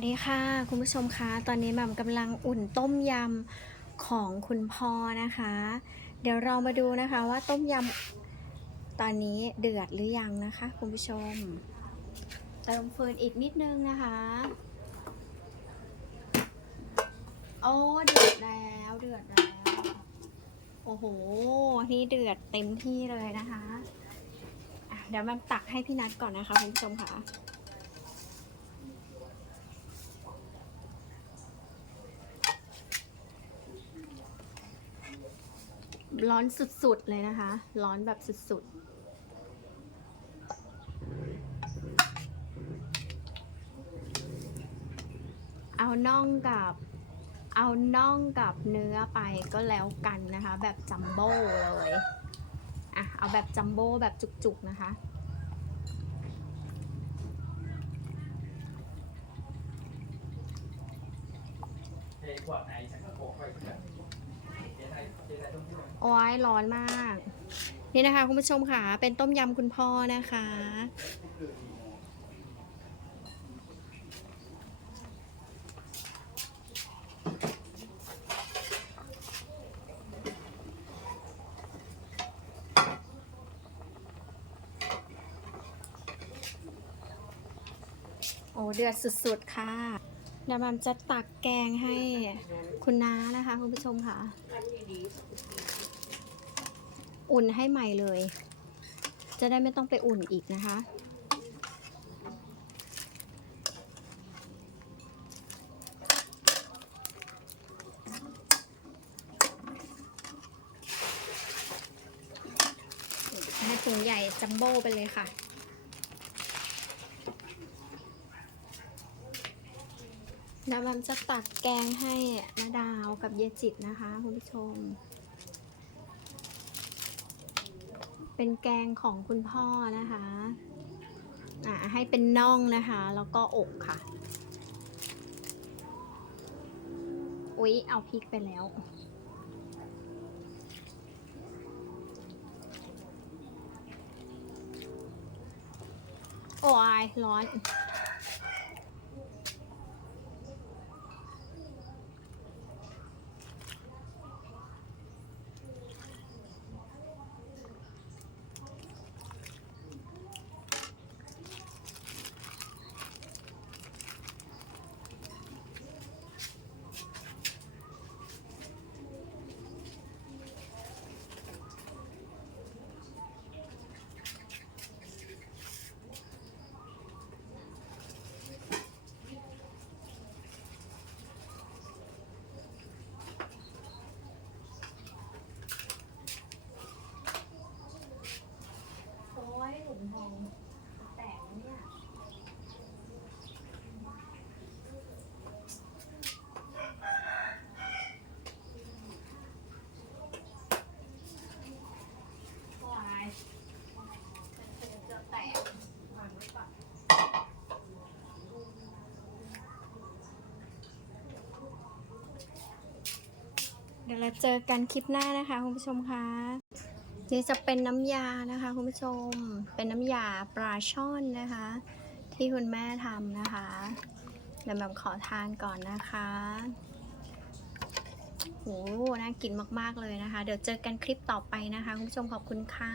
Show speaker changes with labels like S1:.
S1: วัสดีค่ะ คุณผู้ชมคะตอนนี้หม่มกำลังอุ่นต้มยำของคุณพ่อนะคะ เดี๋ยวเรามาดูนะคะว่าต้มยำตอนนี้เดือดหรือยังนะคะ คุณผู้ชมเติมเฟิร์นอีกนิดนึงนะคะโอ้เดือดแล้วเดือดแล้วโอ้โหนี่เดือดเต็มที่เลยนะคะะเดี๋ยวแมันตักให้พี่นัทก่อนนะคะคุณผู้ชมค่ะ ร้อนสุดๆ เลยนะคะ ร้อนแบบสุดๆเอาน่องกับ เอาน่องกับเนื้อไปก็แล้วกันนะคะ แบบจัมโบ้เลยอะเอาแบบจัมโบ้แบบจุกๆนะคะ
S2: เทขวดไหนฉันก็โขกไปเพื่อนเทไหน
S1: โอ้ยร้อนมาก นี่นะคะ คุณผู้ชมค่ะ เป็นต้มยำคุณพ่อนะคะ โอ้เดือดสุดๆค่ะ เดี๋ยวแมมจะตักแกงให้คุณน้านะคะคุณผู้ชมค่ะ อุ่นให้ใหม่เลย จะได้ไม่ต้องไปอุ่นอีกนะคะให้ถุงใหญ่จัมโบ้ไปเลยค่ะ ดี๋ยวมันจะตักแกงให้นาดาวกับเยจิตนะคะคุณผู้ชม เป็นแกงของคุณพ่อนะคะอ่าให้เป็นน่องนะคะ แล้วก็อกค่ะ อุ๊ย เอาพริกไปแล้วโอ้ยร้อน อ้ยหลุมทองแตกเนี่ยโอ้ยจะแตกวางไว้ก่อนเดี๋ยวเราเจอกันคลิปหน้านะคะคุณผู้ชมคะ นี่จะเป็นน้ำยานะคะคุณผู้ชม เป็นน้ำยาปลาช่อนนะคะ ที่คุณแม่ทำนะคะเดี๋ยวแบบขอทานก่อนนะคะโหน่ากินมาก ๆ เลยนะคะ เดี๋ยวเจอกันคลิปต่อไปนะคะ คุณผู้ชมขอบคุณค่ะ